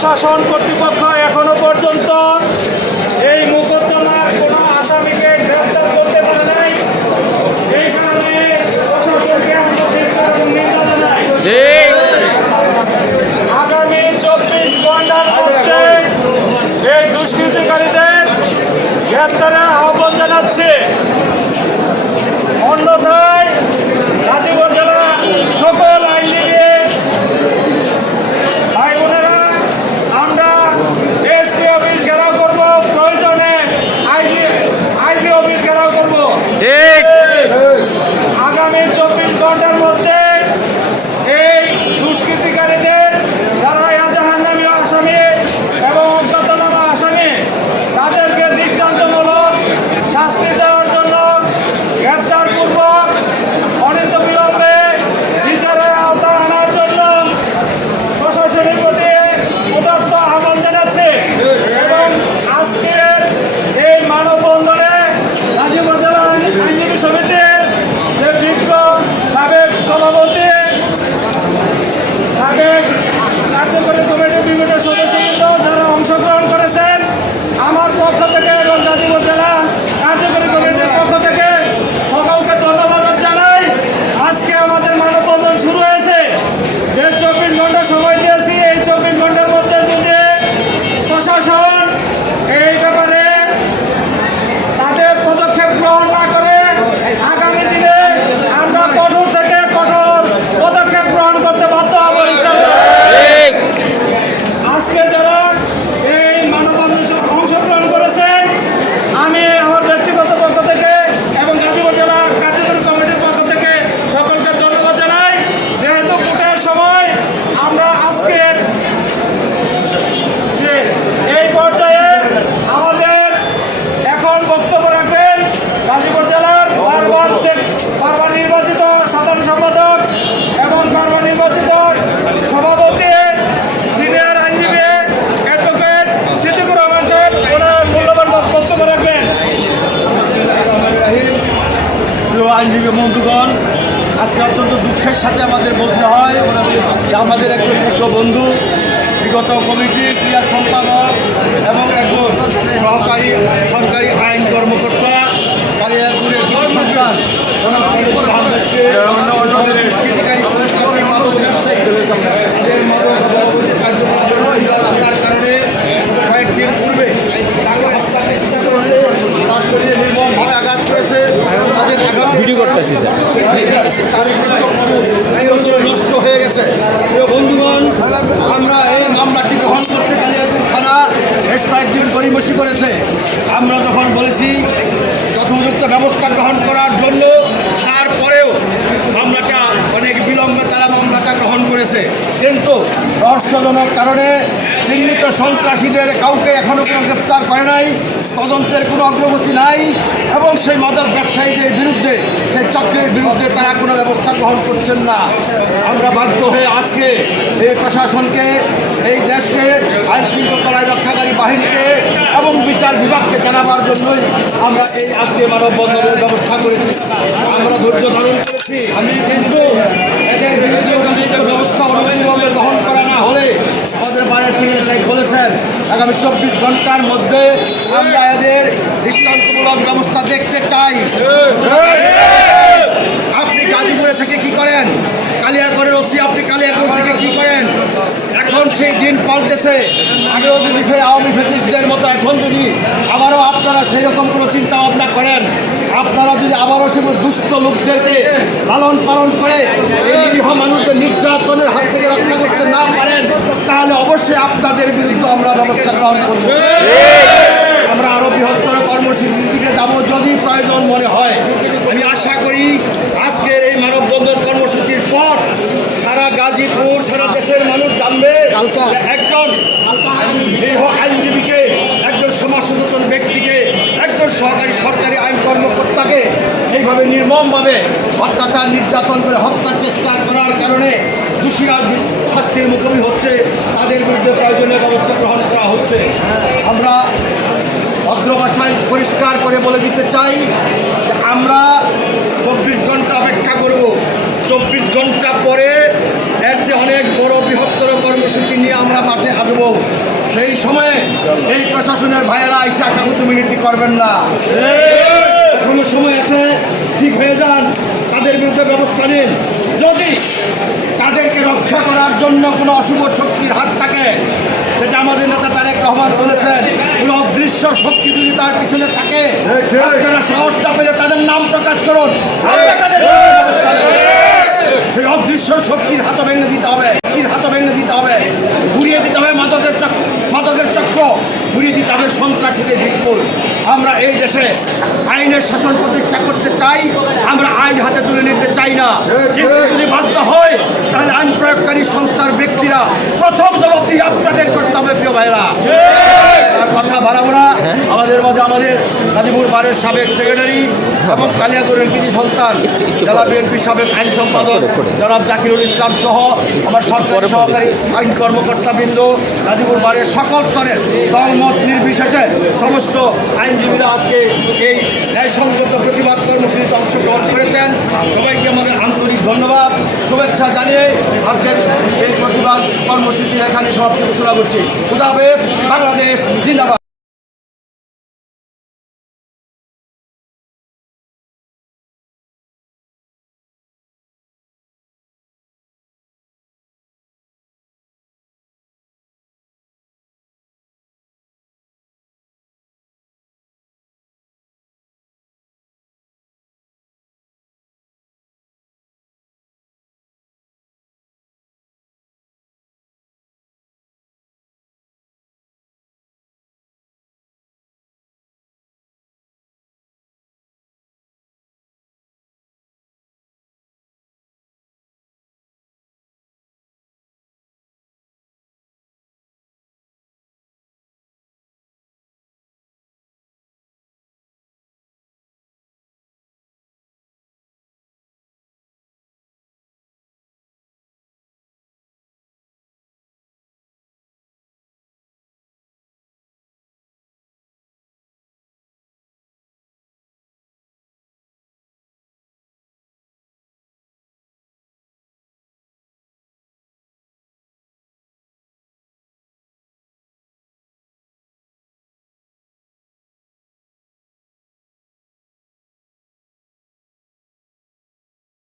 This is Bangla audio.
প্রশাসন কর্তৃপক্ষ এখনও পর্যন্ত এই মোকদ্দমার কোনো আসামিকে গ্রেফতার করতে পারে নাই এই কারণে প্রশাসনকে আমরা ধিক্কার এবং নিন্দা জানাই আগামী চব্বিশ ঘণ্টার মধ্যে এই দুষ্কৃতিকারীদের গ্রেপ্তারের জানাচ্ছে অন্যথায় আইনজীবী বন্ধুগণ, আজকে অত্যন্ত দুঃখের সাথে আমাদের বলতে হয় আমাদের একজন পুত্র বন্ধু, বিগত কমিটি ক্রিয়া সম্পাদক এবং একজন সহকারী, সরকারি আইন কর্মকর্তা কালিয়াপুরের সন্তান জনাব শরীফুল আহমেদকে দুষ্কৃতিকারী সংস্থার মাদক ব্যবসায়ী তাদের মাদক ব্যবসায়ী কার্যক্রম করার কারণে কয়েকদিন পূর্বে তাকে হত্যা চেষ্টা করেছে তার শরীরে নির্মমভাবে আঘাত করেছে তাদের আঘাত ভিডিও করতেছি স্যার নষ্ট হয়ে গেছে। বন্ধুগণ, আমরা এই মামলাটি গ্রহণ করতে থানা বেশ কয়েকদিন গরিমসি করেছে। আমরা যখন বলেছি যথোপযুক্ত ব্যবস্থা গ্রহণ করার জন্য, তারপরেও মামলাটা অনেক বিলম্বে তারা মামলাটা গ্রহণ করেছে। কিন্তু রহস্যজনক কারণে চিহ্নিত সন্ত্রাসীদের কাউকে এখনও কোনো গ্রেপ্তার করে নাই, তদন্তের কোনো অগ্রগতি নাই। এবং সেই মাদক ব্যবসায়ীদের বিরুদ্ধে, সেই চক্রের বিরুদ্ধে তারা কোনো ব্যবস্থা গ্রহণ করছেন না। আমরা বাধ্য হয়ে আজকে এই প্রশাসনকে, এই দেশকে, আইন শৃঙ্খলায় রক্ষাকারী বাহিনীকে এবং বিচার বিভাগকে জানাবার জন্যই আমরা এই আজকে মানববন্ধনের ব্যবস্থা করেছি। আমরা ধৈর্য ধারণ করেছি। আমি কিন্তু এদের বিরুদ্ধে উপযুক্ত ব্যবস্থা অনতিবিলম্বে গ্রহণ করা না হলে সিভিল সাহেব বলেছেন আগামী চব্বিশ ঘণ্টার মধ্যে আমরা এদের দৃষ্টান্তমূলক ব্যবস্থা দেখতে চাই। আপনি গাজীপুরে থেকে কি করেন? কালিয়াগড়ের ওসি আপনি কালিয়াগড় থেকে কি করেন? এখন সেই দিন পাল্টেছে। আগেও যদি সেই আওয়ামী ফেসিস্টদের মতো এখন যদি আবারও আপনারা সেই রকম কোনো চিন্তা ভাবনা করেন, আপনারা যদি আবারও সে দুষ্ট লোকদেরকে লালন পালন করে, এই নিরীহ মানুষদের নির্যাতনের হাত থেকে রক্ষা করতে না পারেন তাহলে অবশ্যই আপনাদের বিরুদ্ধে আমরা ব্যবস্থা গ্রহণ করব। আমরা আরও বৃহত্তর কর্মসূচির দিকে যাব যদি প্রয়োজন মনে হয়। আমি আশা করি আজকের এই মানববন্ধন কর্মসূচির পর সারা গাজীপুর, সারা দেশের মানুষ জানবে একজন নিরীহ আইনজীবীকে, একজন সমাজ সচেতন ব্যক্তিকে, একজন সহকারী সরকারি আইন কর্মকর্তাকে এইভাবে নির্মমভাবে অত্যাচার, নির্যাতন করে হত্যার চেষ্টা করার কারণে দোষীরা শাস্তির মুখোমুখি হচ্ছে, তাদের বিরুদ্ধে প্রয়োজনীয় ব্যবস্থা গ্রহণ করা হচ্ছে। আমরা ভদ্র পরিষ্কার করে বলে দিতে চাই আমরা চব্বিশ ঘণ্টা অপেক্ষা করব। চব্বিশ ঘণ্টা পরে এর চেয়ে অনেক বড় বৃহত্তর কর্মসূচি নিয়ে আমরা মাঠে আসব সেই সময়ে এই প্রশাসনের ভাইয়েরা ইচ্ছা কাকুতু মিনতি করবেন না। কোনো সময় আছে ঠিক হয়ে যান, তাদের বিরুদ্ধে ব্যবস্থা নিন। তাদেরকে রক্ষা করার জন্য কোনো অশুভ শক্তির হাত থাকে। যেটা আমাদের নেতা তারেক রহমান বলেছেন কোনো অদৃশ্য শক্তি যদি তার পিছনে থাকে আপনারা সাহস না পেলে তাদের নাম প্রকাশ করুন। ব্যবস্থা নেব। সেই অদৃশ্য শক্তির হাত ভেঙে দিতে হবে শক্তির হাত ভেঙে দিতে হবে। ঘুরিয়ে দিতে হবে মাদকের চক্র মাদকের চক্র। ঘুরিয়ে দিতে হবে সন্ত্রাসীদের বিপুল আমরা এই দেশে আইনের শাসন প্রতিষ্ঠা করতে চাই আমরা আইন হাতে তুলে নিতে চাই না। কিন্তু যদি বাধ্য হয় তাহলে আইন প্রয়োগকারী সংস্থার ব্যক্তিরা প্রথম জবাবদিহি আপনাদের করতে হবে প্রিয় ভাইরা কথা বাড়াবো না। আমাদের মাঝে আমাদের গাজীপুর বারের সাবেক সেক্রেটারি এবং কালিয়াগড়ের কৃষি সন্তান জেলা বিএনপির সাবেক আইন সম্পাদক জনাব জাকিরুল ইসলাম সহ আমার সরকারি সহকারী আইন কর্মকর্তাবৃন্দ গাজীপুর বারের সকল স্তরের দলমত নির্বিশেষে সমস্ত আইনজীবীরা আজকে এই ন্যায়সঙ্গত প্রতিবাদ কর্মসূচিতে অংশগ্রহণ করেছেন। সবাইকে আমাদের আন্তরিক ধন্যবাদ শুভেচ্ছা জানিয়ে আজকের এই প্রতিবাদ কর্মসূচি এখানে সমাপ্তি ঘোষণা করছি। খুদাবেশ বাংলাদেশ জিন্দাবাদ।